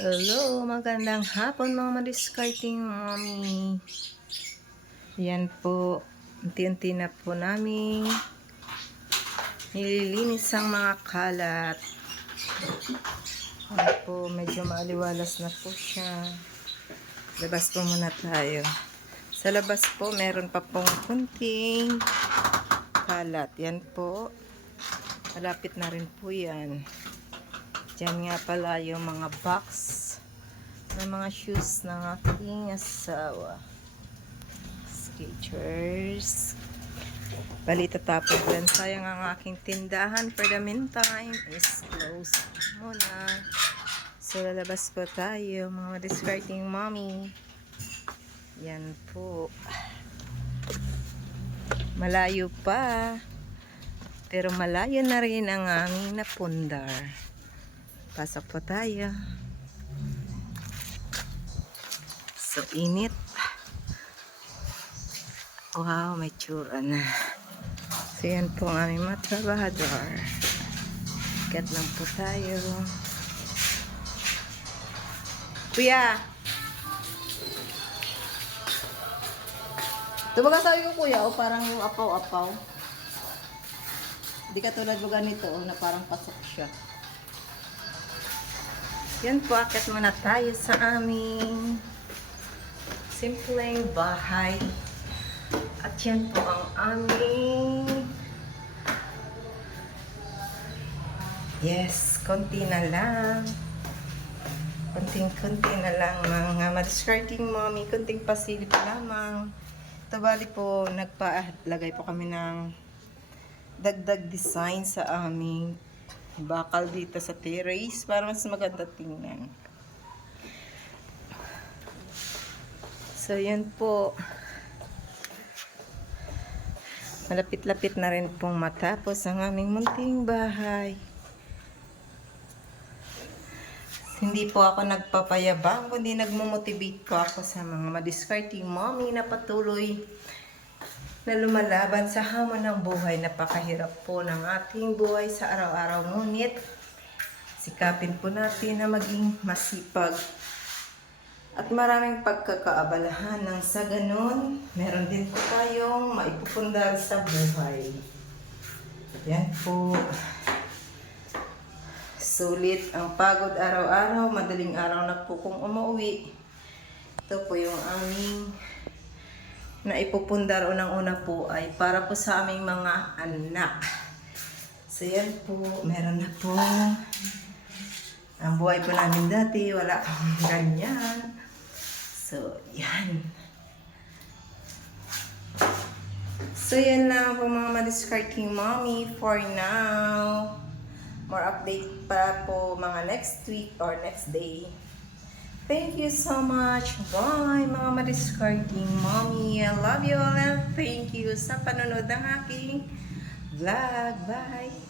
Hello, magandang hapon mga madiscarding mommy. Yan po, unti-unti na po namin nililinis ang mga kalat. Yan po, medyo maaliwalas na po siya. Labas po muna tayo. Sa labas po, meron pa pong kunting kalat. Yan po, malapit na rin po yan. Diyan nga pala yung mga box ng mga shoes ng aking asawa. Skechers. Balita tapos din. Sayang ang aking tindahan for the meantime is closed muna. So lalabas po tayo mga discarding mommy. Yan po. Malayo pa. Pero malayo na rin ang aming napundar. Pasok po tayo. So, init. Wow, may tsura na. So, yan po ang aming mga trabahador. Kat lang po tayo. Kuya! Tumaga sabi ko, kuya, o parang yung apaw-apaw. Hindi ka tulad mo ganito, na parang pasok siya. Yan po, akit muna tayo sa aming simpleng bahay. At yan po ang aming konti na lang. Kunting-kunti na lang mga madiscarding mommy. Kunting pasilip lamang. Ito bali po, nagpalagay po kami ng dagdag design sa aming bakal dito sa terrace para mas maganda tingnan. So, yun po. Malapit-lapit na rin pong matapos ang aming munting bahay. Hindi po ako nagpapayabang, kundi nagmumotivate po ako sa mga madiscarding mommy na patuloy na lumalaban sa hamon ng buhay. Napakahirap po ng ating buhay sa araw-araw. Ngunit, sikapin po natin na maging masipag. At maraming pagkakaabalahan nang sa ganun, meron din po tayong maipupundar sa buhay. Yan po. Sulit ang pagod araw-araw. Madaling araw na po kung umuwi. Ito po yung aming na ipupundar unang-una po ay para po sa aming mga anak. So yan po, meron na po. Ang buhay po namin dati, wala pang ganyan. So, yan. So, yan lang po mga madiscarding mommy for now. More update para po mga next week or next day. Thank you so much. Bye, mga madiscarding mommy. I love you all and thank you sa panonood ng aking vlog. Bye.